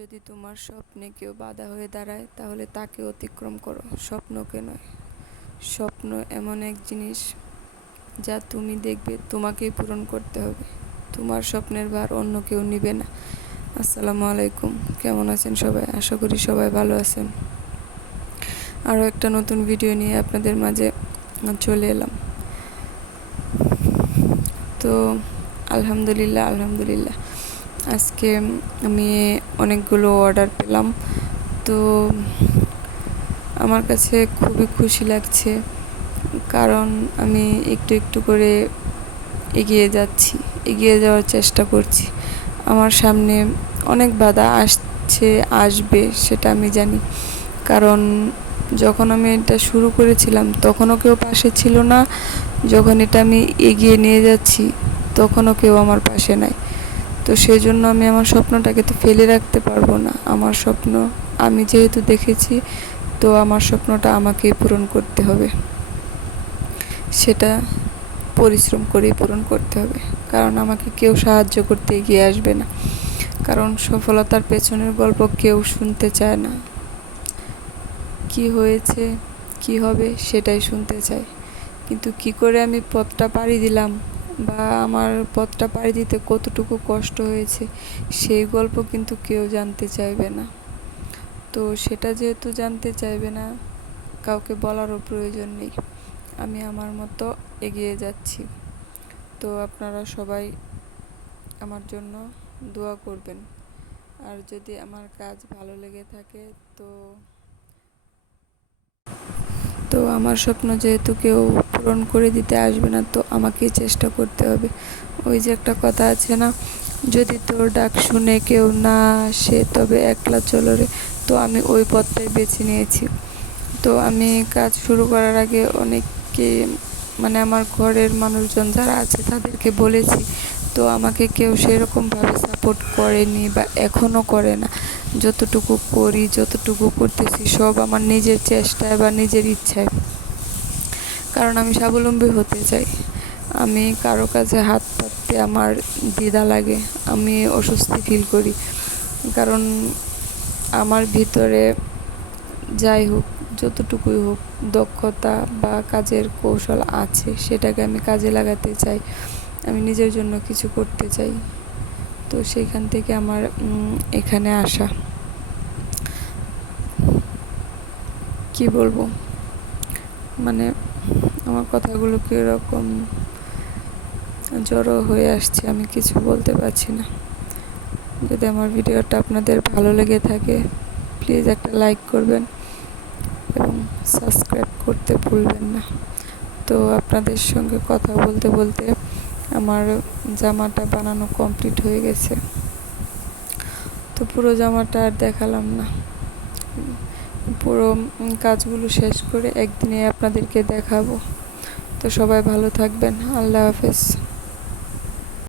যদি তোমার স্বপ্নে কেউ বাধা হয়ে দাঁড়ায় তাহলে তাকে অতিক্রম করো, স্বপ্নকে নয়। স্বপ্ন এমন এক জিনিস যা তুমি দেখবে তোমাকেই পূরণ করতে হবে। তোমার স্বপ্নের ভার অন্য কেউ নিবে না। আসসালামু আলাইকুম, কেমন আছেন সবাই? আশা করি সবাই ভালো আছেন। আরও একটা নতুন ভিডিও নিয়ে আপনাদের মাঝে চলে এলাম। তো আলহামদুলিল্লাহ আজকে আমি অনেকগুলো অর্ডার পেলাম। তো আমার কাছে খুবই খুশি লাগছে, কারণ আমি একটু একটু করে এগিয়ে যাওয়ার চেষ্টা করছি। আমার সামনে অনেক বাধা আসবে সেটা আমি জানি, কারণ যখন আমি এটা শুরু করেছিলাম তখনও কেউ পাশে ছিল না, যখন এটা আমি এগিয়ে নিয়ে যাচ্ছি তখনও কেউ আমার পাশে নাই। তো সেই জন্য আমি আমার স্বপ্নটাকে তো ফেলে রাখতে পারবো না। আমার স্বপ্ন আমি যেহেতু দেখেছি, তো আমার স্বপ্নটা আমাকেই পূরণ করতে হবে। সেটা পরিশ্রম করেই পূরণ করতে হবে, কারণ আমাকে কেউ সাহায্য করতে এগিয়ে আসবে না। কারণ সফলতার পেছনের গল্প কেউ শুনতে চায় না, কি হয়েছে কি হবে সেটাই শুনতে চায়। কিন্তু কি করে আমি পথটা পাড়ি দিলাম, বা আমার পথটা পাড়ি দিতে কতটুকু কষ্ট হয়েছে, সেই গল্প কিন্তু কেউ জানতে চাইবে না। তো সেটা যেহেতু জানতে চাইবে না, কাউকে বলারও প্রয়োজন নেই। আমি আমার মতো এগিয়ে যাচ্ছি। তো আপনারা সবাই আমার জন্য দোয়া করবেন। আর যদি আমার কাজ ভালো লেগে থাকে তো আমার স্বপ্ন যেহেতু কেউ পূরণ করে দিতে আসবে না, তো আমাকেই চেষ্টা করতে হবে। ওই যে একটা কথা আছে না, যদি তোর ডাক শুনে কেউ না আসে তবে একলা চলো রে। তো আমি ওই পথটাই বেছে নিয়েছি। তো আমি কাজ শুরু করার আগে অনেককে, মানে আমার ঘরের মানুষজন যারা আছে তাদেরকে বলেছি, তো আমাকে কেউ সেরকমভাবে সাপোর্ট করেনি বা এখনও করে না। যতটুকু করতেছি সব আমার নিজের চেষ্টায় বা নিজের ইচ্ছায়, কারণ আমি স্বাবলম্বী হতে চাই। আমি কারো কাছে হাত পাততে আমার দ্বিধা লাগে, আমি অস্বস্তি ফিল করি, কারণ আমার ভিতরে যাই হোক, যতটুকুই হোক, দক্ষতা বা কাজের কৌশল আছে, সেটাকে আমি কাজে লাগাতে চাই। আমি নিজের জন্য কিছু করতে চাই। তো সেইখান থেকে আমার এখানে আসা। কি বলবো, মানে আমার কথাগুলো কীরকম জড়ো হয়ে আসছে, আমি কিছু বলতে পারছি না। যদি আমার ভিডিওটা আপনাদের ভালো লেগে থাকে, প্লিজ একটা লাইক করবেন এবং সাবস্ক্রাইব করতে ভুলবেন না। তো আপনাদের সঙ্গে কথা বলতে বলতে আমার জামাটা বানানো কমপ্লিট হয়ে গেছে। তো পুরো জামাটা আর দেখালাম না, পুরো কাজগুলো শেষ করে একদিনে আপনাদেরকে দেখাবো। তো সবাই ভালো থাকবেন। আল্লাহ হাফেজ।